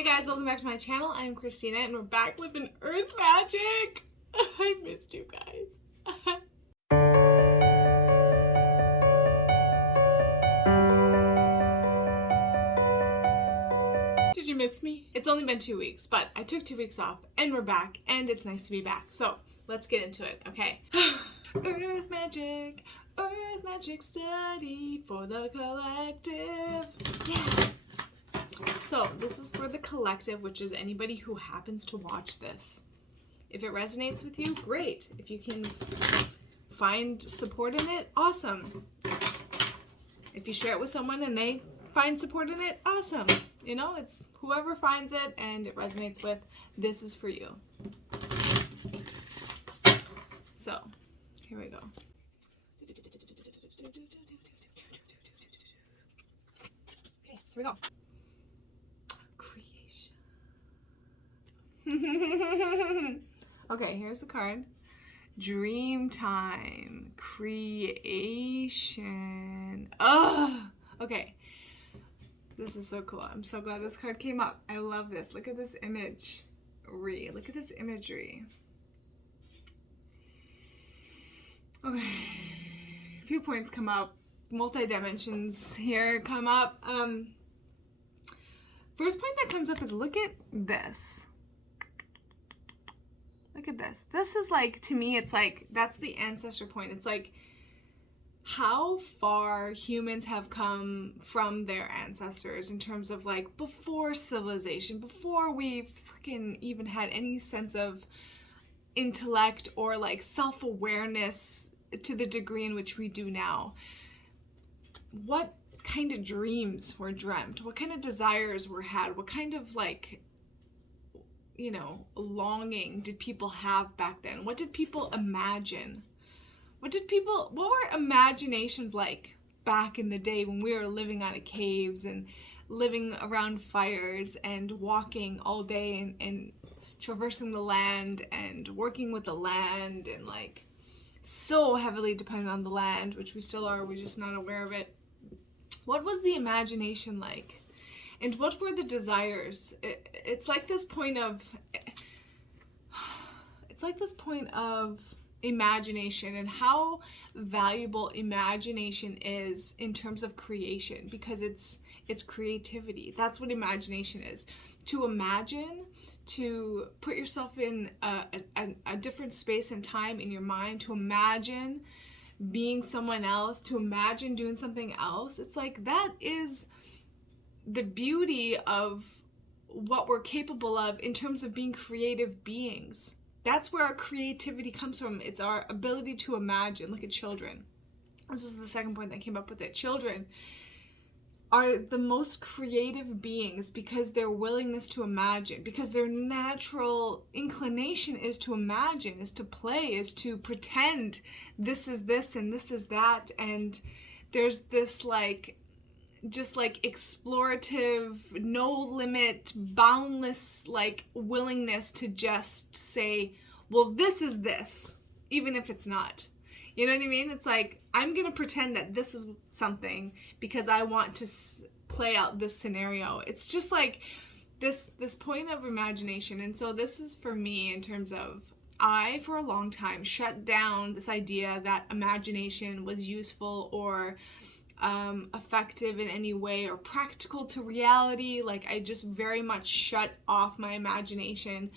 Hey guys, welcome back to my channel. I'm Christina and we're back with an Earth Magic. I missed you guys. Did you miss me? It's only been 2 weeks, but I took 2 weeks off and we're back and it's nice to be back. So let's get into it, okay? Earth Magic study for the collective. Yeah. So this is for the collective, which is anybody who happens to watch this. If it resonates with you, great. If you can find support in it, awesome. If you share it with someone and they find support in it, awesome. You know, it's whoever finds it and it resonates with, this is for you. So, here we go. Okay, here we go. Okay, here's the card. Dream time. Creation. Oh, okay. This is so cool. I'm so glad this card came up. I love this. Look at this imagery. Look at this imagery. Okay. A few points come up. Multi-dimensions here come up. First point that comes up is look at this. Look at this. This is like, to me, it's like, that's the ancestor point. It's like how far humans have come from their ancestors in terms of like before civilization, before we freaking even had any sense of intellect or like self-awareness to the degree in which we do now. What kind of dreams were dreamt? What kind of desires were had? What kind of like, you know, longing did people have back then? What did people imagine? What were imaginations like back in the day when we were living out of caves and living around fires and walking all day and traversing the land and working with the land and like so heavily dependent on the land, which we still are, we're just not aware of it. What was the imagination like? And what were the desires? It's like this point of imagination and how valuable imagination is in terms of creation, because it's creativity. That's what imagination is. To imagine, to put yourself in a different space and time in your mind, to imagine being someone else, to imagine doing something else. It's like that is the beauty of what we're capable of in terms of being creative beings. That's where our creativity comes from. It's our ability to imagine. Look at children. This was the second point that came up with it. Children are the most creative beings because their willingness to imagine, because their natural inclination is to imagine, is to play, is to pretend this is this and this is that. And there's this like, just like explorative, no limit, boundless like willingness to just say, well, this is this, even if it's not. You know what I mean? It's like, I'm gonna pretend that this is something because I want to play out this scenario. It's just like this point of imagination. And so this is for me in terms of, I for a long time shut down this idea that imagination was useful or effective in any way or practical to reality. Like I just very much shut off my imagination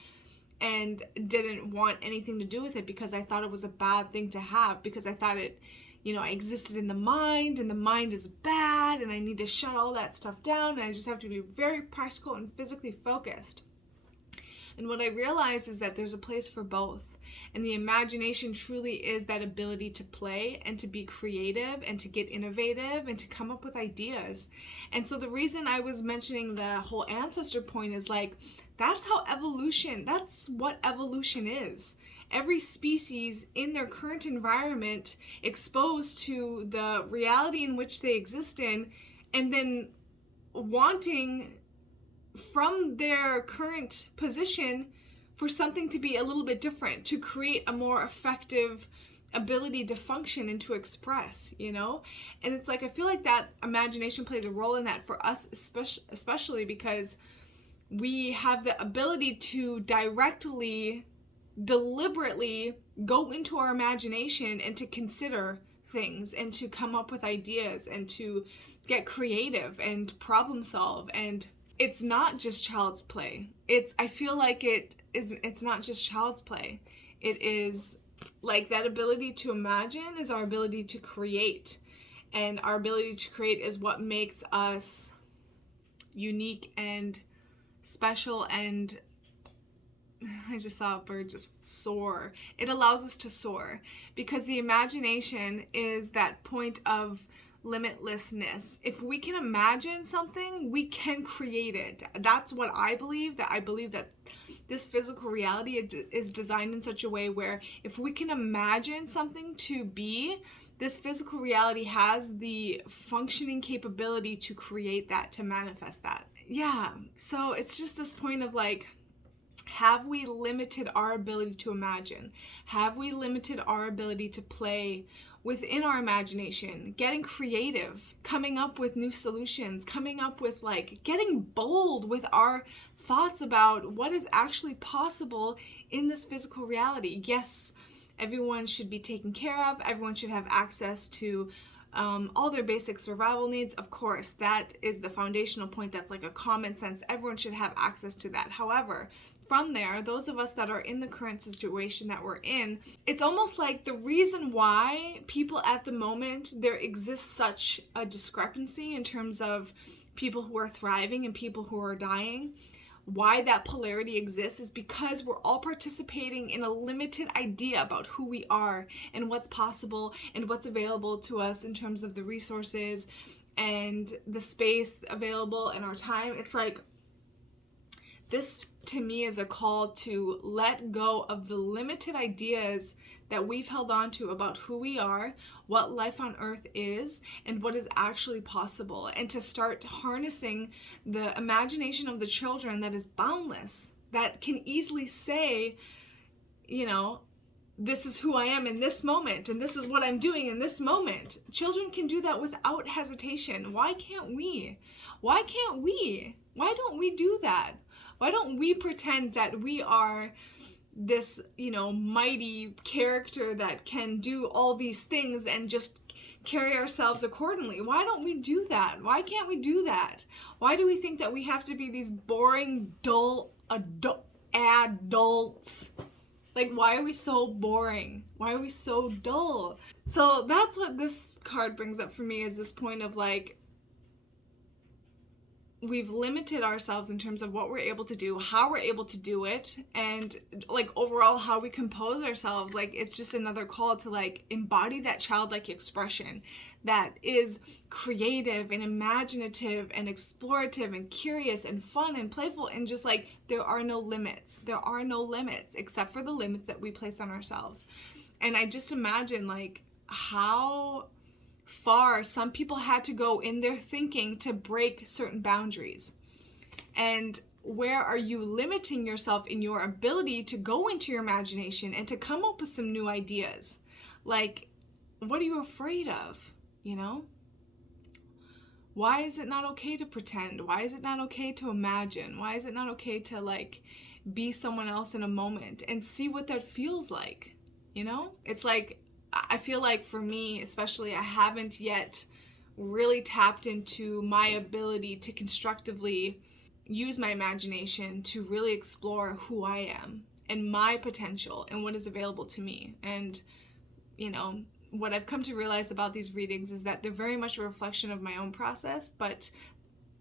and didn't want anything to do with it because I thought it was a bad thing to have, because I thought it, you know, I existed in the mind and the mind is bad and I need to shut all that stuff down and I just have to be very practical and physically focused. And what I realized is that there's a place for both. And the imagination truly is that ability to play and to be creative and to get innovative and to come up with ideas. And so the reason I was mentioning the whole ancestor point is like, that's what evolution is. Every species in their current environment, exposed to the reality in which they exist in, and then wanting from their current position for something to be a little bit different, to create a more effective ability to function and to express, you know? And it's like, I feel like that imagination plays a role in that for us, especially because we have the ability to deliberately go into our imagination and to consider things and to come up with ideas and to get creative and problem solve. And it's not just child's play. I feel like it's not just child's play. It is like that ability to imagine is our ability to create. And our ability to create is what makes us unique and special. And I just saw a bird just soar. It allows us to soar because the imagination is that point of limitlessness. If we can imagine something, we can create it. That's what I believe, that this physical reality is designed in such a way where if we can imagine something to be, this physical reality has the functioning capability to create that, to manifest that. Yeah, so it's just this point of like, have we limited our ability to imagine? Have we limited our ability to play within our imagination, getting creative, coming up with new solutions, coming up with like getting bold with our thoughts about what is actually possible in this physical reality? Yes, everyone should be taken care of. Everyone should have access to all their basic survival needs. Of course, that is the foundational point. That's like a common sense. Everyone should have access to that. However, from there, those of us that are in the current situation that we're in, it's almost like the reason why people at the moment, there exists such a discrepancy in terms of people who are thriving and people who are dying. Why that polarity exists is because we're all participating in a limited idea about who we are and what's possible and what's available to us in terms of the resources and the space available and our time. It's like, this to me is a call to let go of the limited ideas that we've held on to about who we are, what life on earth is, and what is actually possible, and to start harnessing the imagination of the children that is boundless, that can easily say, you know, this is who I am in this moment, and this is what I'm doing in this moment. Children can do that without hesitation. Why can't we? Why can't we? Why don't we do that? Why don't we pretend that we are this, mighty character that can do all these things and just carry ourselves accordingly? Why don't we do that? Why can't we do that? Why do we think that we have to be these boring, dull adults? Like, why are we so boring? Why are we so dull? So that's what this card brings up for me, is this point of like, we've limited ourselves in terms of what we're able to do, how we're able to do it, and like overall how we compose ourselves. Like, it's just another call to like embody that childlike expression that is creative and imaginative and explorative and curious and fun and playful, and just like, there are no limits. There are no limits except for the limits that we place on ourselves. And I just imagine like how far some people had to go in their thinking to break certain boundaries. And where are you limiting yourself in your ability to go into your imagination and to come up with some new ideas? Like, what are you afraid of? Why is it not okay to pretend? Why is it not okay to imagine? Why is it not okay to like be someone else in a moment and see what that feels like? It's like, I feel like for me, especially, I haven't yet really tapped into my ability to constructively use my imagination to really explore who I am and my potential and what is available to me. And, what I've come to realize about these readings is that they're very much a reflection of my own process, but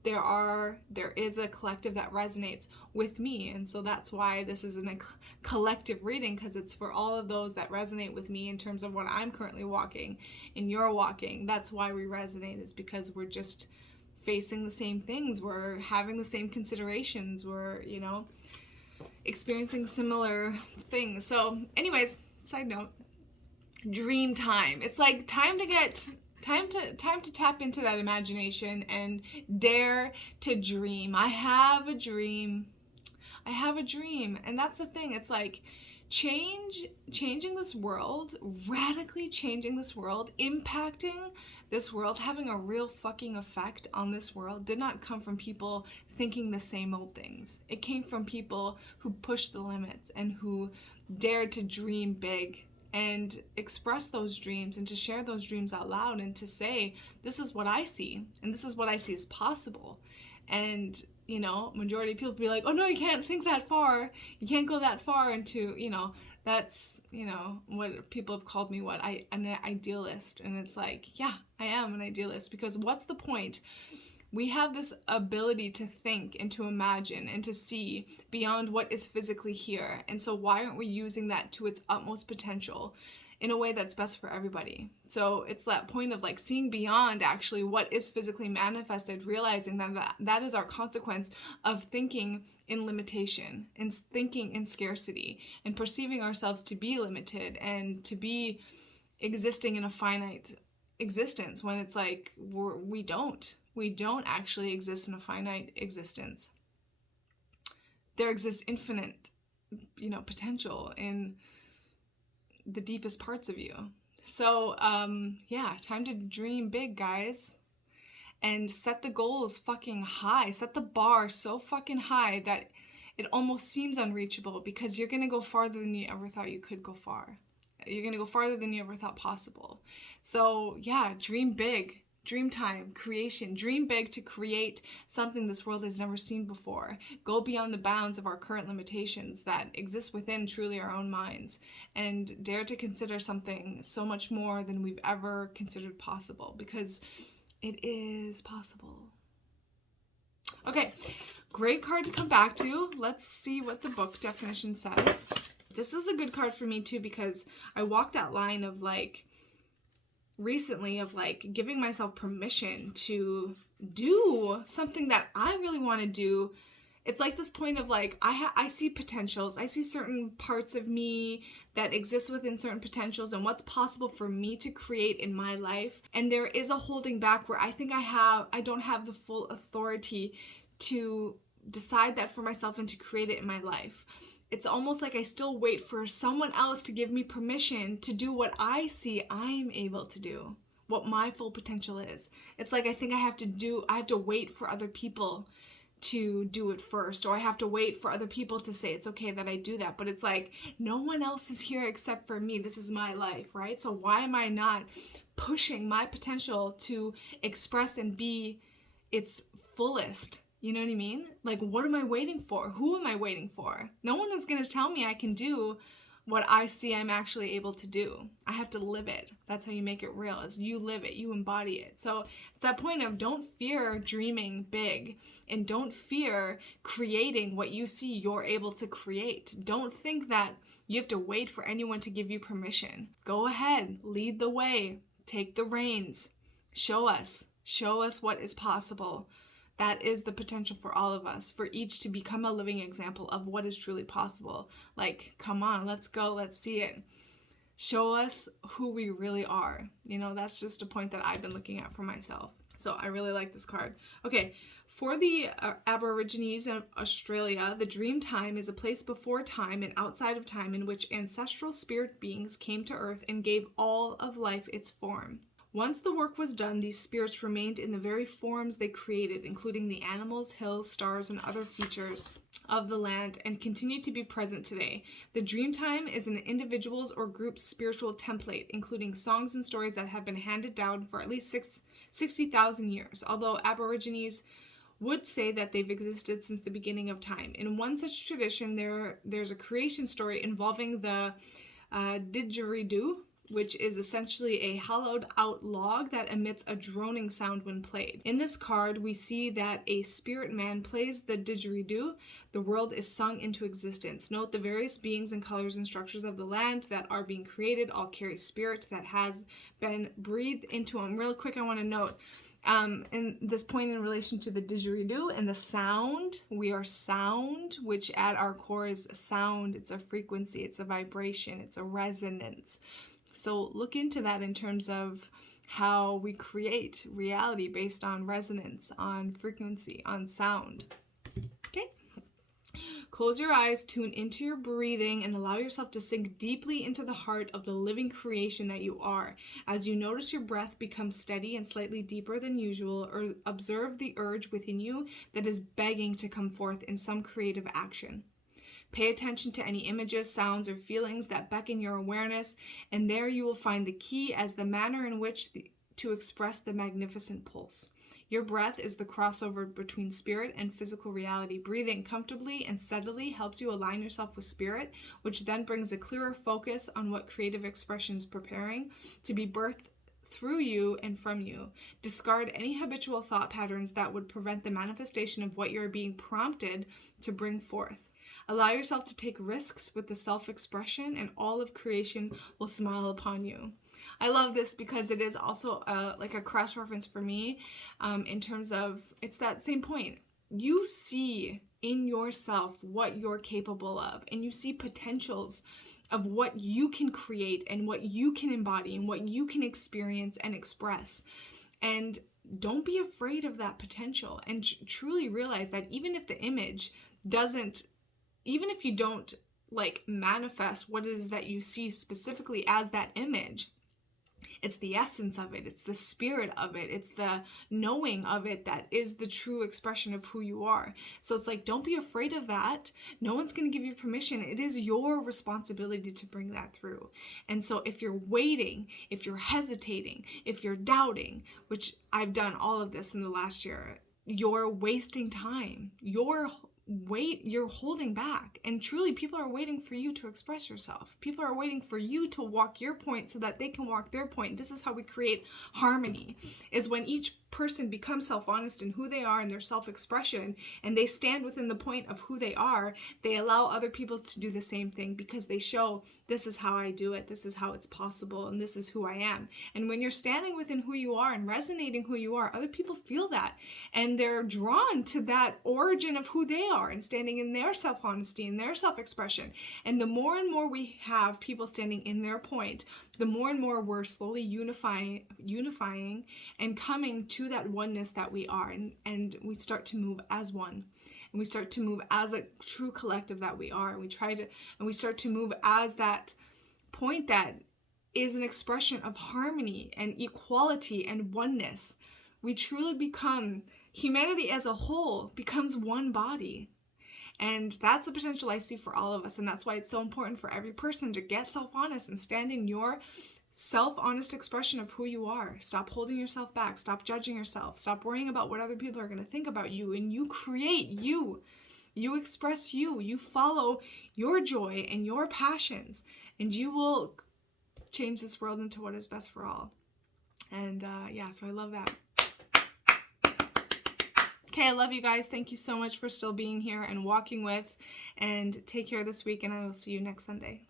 there is a collective that resonates with me. And so that's why this is a collective reading, because it's for all of those that resonate with me in terms of what I'm currently walking and you're walking. That's why we resonate, is because we're just facing the same things. We're having the same considerations. We're, experiencing similar things. So anyways, side note, dream time. It's like time to tap into that imagination and dare to dream. I have a dream. And that's the thing. It's like changing this world, radically changing this world, impacting this world having a real fucking effect on this world did not come from people thinking the same old things. It came from people who pushed the limits and who dared to dream big and express those dreams and to share those dreams out loud and to say, this is what I see and this is what I see is possible. And you know, majority of people be like, oh no, you can't think that far, you can't go that far into, you know, that's, you know, what people have called me, an idealist. And it's like, yeah, I am an idealist, because what's the point? We have this ability to think and to imagine and to see beyond what is physically here. And so why aren't we using that to its utmost potential in a way that's best for everybody? So it's that point of like seeing beyond actually what is physically manifested, realizing that is our consequence of thinking in limitation and thinking in scarcity and perceiving ourselves to be limited and to be existing in a finite existence, when it's like we don't actually exist in a finite existence. There exists infinite, you know, potential in the deepest parts of you. So yeah, time to dream big, guys, and set the goals fucking high. Set the bar so fucking high that it almost seems unreachable, because you're gonna go farther than you ever thought you could go far. You're gonna go farther than you ever thought possible. So yeah, dream big. Dream time, creation. Dream big to create something this world has never seen before. Go beyond the bounds of our current limitations that exist within truly our own minds, and dare to consider something so much more than we've ever considered possible, because it is possible. Okay, great card to come back to. Let's see what the book definition says. This is a good card for me too, because I walked that line of like, recently, of like giving myself permission to do something that I really want to do. It's like this point of like, I see potentials. I see certain parts of me that exist within certain potentials and what's possible for me to create in my life. And there is a holding back where I think I don't have the full authority to decide that for myself and to create it in my life. It's almost like I still wait for someone else to give me permission to do what I see I'm able to do, what my full potential is. It's like I think I have to wait for other people to do it first, or I have to wait for other people to say it's okay that I do that. But it's like, no one else is here except for me. This is my life, right? So why am I not pushing my potential to express and be its fullest? You know what I mean? Like, what am I waiting for? Who am I waiting for? No one is going to tell me I can do what I see I'm actually able to do. I have to live it. That's how you make it real, is you live it, you embody it. So it's that point of don't fear dreaming big, and don't fear creating what you see you're able to create. Don't think that you have to wait for anyone to give you permission. Go ahead, lead the way, take the reins, show us what is possible. That is the potential for all of us, for each to become a living example of what is truly possible. Like, come on, let's go, let's see it. Show us who we really are. You know, that's just a point that I've been looking at for myself. So I really like this card. Okay, for the Aborigines of Australia, the dream time is a place before time and outside of time in which ancestral spirit beings came to Earth and gave all of life its form. Once the work was done, these spirits remained in the very forms they created, including the animals, hills, stars, and other features of the land, and continue to be present today. The dream time is an individual's or group's spiritual template, including songs and stories that have been handed down for at least 60,000 years, although Aborigines would say that they've existed since the beginning of time. In one such tradition, there's a creation story involving the didgeridoo, which is essentially a hollowed out log that emits a droning sound when played. In this card, we see that a spirit man plays the didgeridoo. The world is sung into existence. Note the various beings and colors and structures of the land that are being created all carry spirit that has been breathed into them. Real quick, I want to note, in this point in relation to the didgeridoo and the sound, we are sound, which at our core is a sound. It's a frequency, it's a vibration, it's a resonance. So look into that in terms of how we create reality based on resonance, on frequency, on sound. Okay? Close your eyes, tune into your breathing, and allow yourself to sink deeply into the heart of the living creation that you are. As you notice your breath become steady and slightly deeper than usual, or observe the urge within you that is begging to come forth in some creative action. Pay attention to any images, sounds, or feelings that beckon your awareness, and there you will find the key as the manner in which to express the magnificent pulse. Your breath is the crossover between spirit and physical reality. Breathing comfortably and steadily helps you align yourself with spirit, which then brings a clearer focus on what creative expression is preparing to be birthed through you and from you. Discard any habitual thought patterns that would prevent the manifestation of what you're being prompted to bring forth. Allow yourself to take risks with the self-expression, and all of creation will smile upon you. I love this because it is also like a cross-reference for me in terms of, it's that same point. You see in yourself what you're capable of, and you see potentials of what you can create and what you can embody and what you can experience and express. And don't be afraid of that potential, and truly realize that even if the image doesn't, even if you don't like manifest what it is that you see specifically as that image, it's the essence of it, it's the spirit of it, it's the knowing of it that is the true expression of who you are. So it's like, don't be afraid of that. No one's going to give you permission. It is your responsibility to bring that through. And so if you're waiting, if you're hesitating, if you're doubting, which I've done all of this in the last year, you're wasting time. You're holding back, and truly people are waiting for you to express yourself. People are waiting for you to walk your point so that they can walk their point. This is how we create harmony, is when each person becomes self-honest in who they are and their self-expression, and they stand within the point of who they are. They allow other people to do the same thing, because they show, this is how I do it, this is how it's possible, and this is who I am. And when you're standing within who you are and resonating who you are, other people feel that, and they're drawn to that origin of who they are and standing in their self-honesty and their self-expression. And the more and more we have people standing in their point, the more and more we're slowly unifying and coming to that oneness that we are, and we start to move as one, and we start to move as a true collective that we are. And we start to move as that point that is an expression of harmony and equality and oneness. We truly become, humanity as a whole becomes one body. And that's the potential I see for all of us. And that's why it's so important for every person to get self-honest and stand in your self-honest expression of who you are. Stop holding yourself back. Stop judging yourself. Stop worrying about what other people are going to think about you. And you create you. You express you. You follow your joy and your passions. And you will change this world into what is best for all. And so I love that. Okay, I love you guys. Thank you so much for still being here and walking with. And take care this week, and I will see you next Sunday.